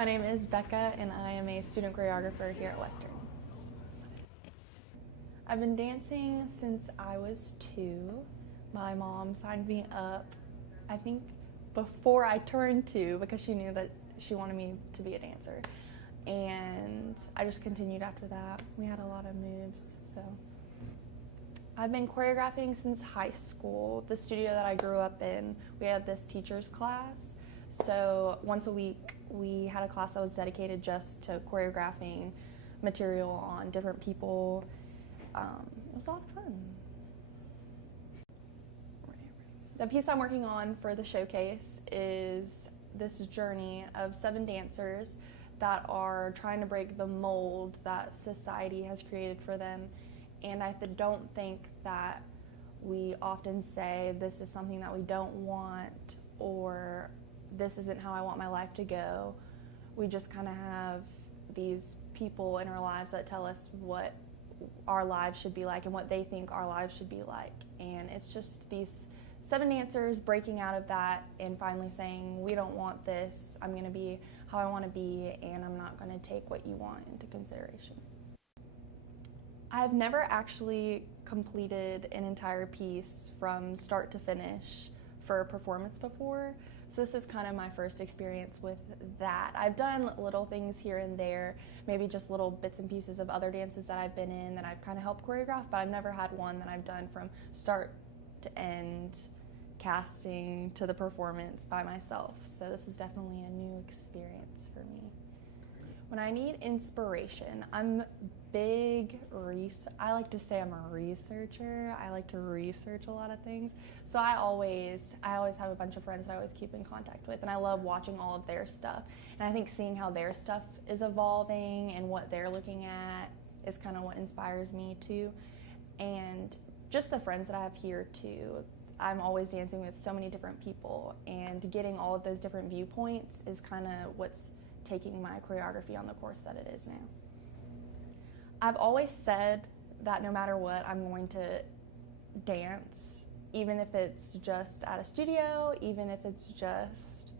My name is Becca and I am a student choreographer here at Western. I've been dancing since I was 2. My mom signed me up, I think, before I turned 2 because she knew that she wanted me to be a dancer. And I just continued after that. We had a lot of moves, so. I've been choreographing since high school. The studio that I grew up in, we had this teacher's class. So once a week, we had a class that was dedicated just to choreographing material on different people. It was a lot of fun. The piece I'm working on for the showcase is this journey of 7 dancers that are trying to break the mold that society has created for them. And I don't think that we often say this is something that we don't want or this isn't how I want my life to go. We just kind of have these people in our lives that tell us what our lives should be like and what they think our lives should be like. And it's just these 7 dancers breaking out of that and finally saying, we don't want this, I'm going to be how I want to be, and I'm not going to take what you want into consideration. I've never actually completed an entire piece from start to finish for a performance before, so this is kind of my first experience with that. I've done little things here and there, maybe just little bits and pieces of other dances that I've been in that I've kind of helped choreograph, but I've never had one that I've done from start to end, casting to the performance by myself, so this is definitely a new experience for me. When I need inspiration, I'm I like to say I'm a researcher. I like to research a lot of things. So I always have a bunch of friends that I always keep in contact with, and I love watching all of their stuff. And I think seeing how their stuff is evolving and what they're looking at is kind of what inspires me too. And just the friends that I have here too. I'm always dancing with so many different people, and getting all of those different viewpoints is kind of what's taking my choreography on the course that it is now. I've always said that no matter what, I'm going to dance, even if it's just at a studio, even if it's just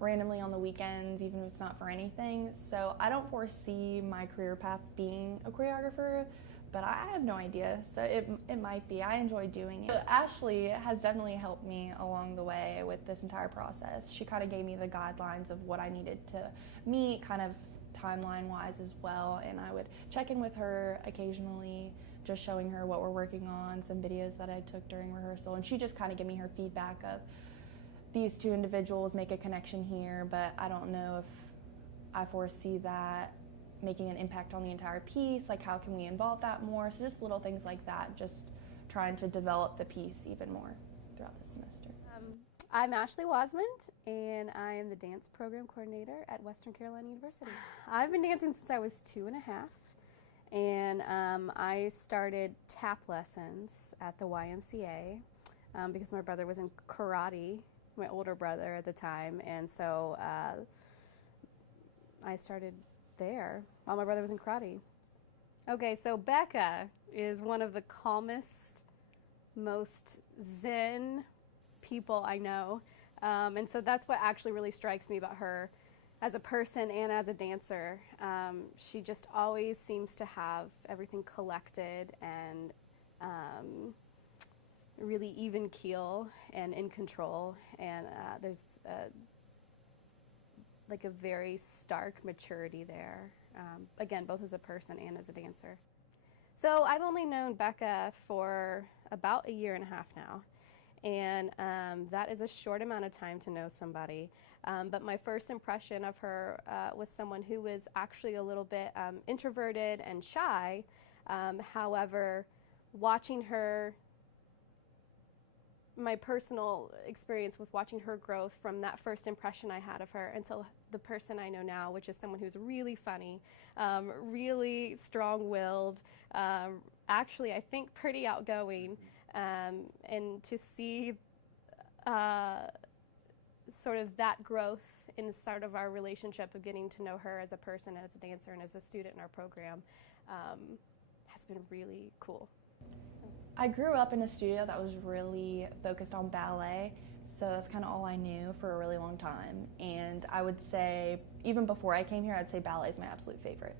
randomly on the weekends, even if it's not for anything. So I don't foresee my career path being a choreographer, but I have no idea, so it might be. I enjoy doing it. Ashley has definitely helped me along the way with this entire process. She kind of gave me the guidelines of what I needed to meet, kind of timeline-wise as well, and I would check in with her occasionally, just showing her what we're working on, some videos that I took during rehearsal, and she just kind of gave me her feedback of these 2 individuals make a connection here, but I don't know if I foresee that making an impact on the entire piece, like how can we involve that more, so just little things like that, just trying to develop the piece even more throughout the semester. I'm Ashley Wasmond, and I am the dance program coordinator at Western Carolina University. I've been dancing since I was 2 and a half, and I started tap lessons at the YMCA because my brother was in karate, my older brother at the time, and so I started there while my brother was in karate. Okay, so Becca is one of the calmest, most zen people I know, and so that's what actually really strikes me about her as a person and as a dancer. She just always seems to have everything collected and really even keel and in control, and there's like a very stark maturity there, again, both as a person and as a dancer. So I've only known Becca for about 1.5 years now. And that is a short amount of time to know somebody. But my first impression of her was someone who was actually a little bit introverted and shy. However, watching her, my personal experience with watching her growth from that first impression I had of her until the person I know now, which is someone who's really funny, really strong-willed, actually I think pretty outgoing. And to see sort of that growth in sort of our relationship of getting to know her as a person, as a dancer, and as a student in our program has been really cool. I grew up in a studio that was really focused on ballet, So that's kind of all I knew for a really long time. And I would say, even before I came here, I'd say ballet is my absolute favorite.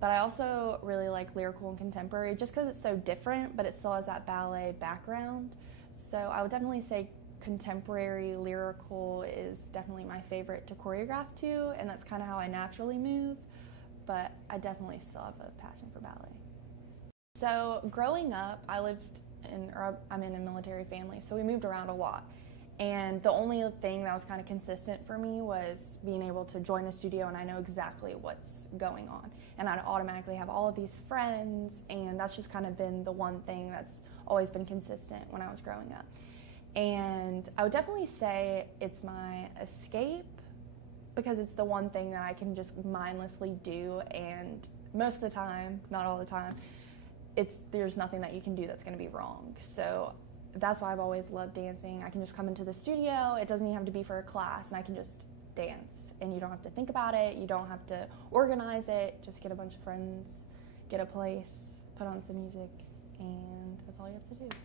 But I also really like lyrical and contemporary just because it's so different, but it still has that ballet background. So I would definitely say contemporary lyrical is definitely my favorite to choreograph to, and that's kind of how I naturally move. But I definitely still have a passion for ballet. So growing up, I'm in a military family, so we moved around a lot. And the only thing that was kind of consistent for me was being able to join a studio and I know exactly what's going on. And I'd automatically have all of these friends, and that's just kind of been the one thing that's always been consistent when I was growing up. And I would definitely say it's my escape because it's the one thing that I can just mindlessly do, and most of the time, not all the time, there's nothing that you can do that's going to be wrong. So that's why I've always loved dancing. I can just come into the studio. It doesn't even have to be for a class, and I can just dance. And you don't have to think about it. You don't have to organize it. Just get a bunch of friends, get a place, put on some music, and that's all you have to do.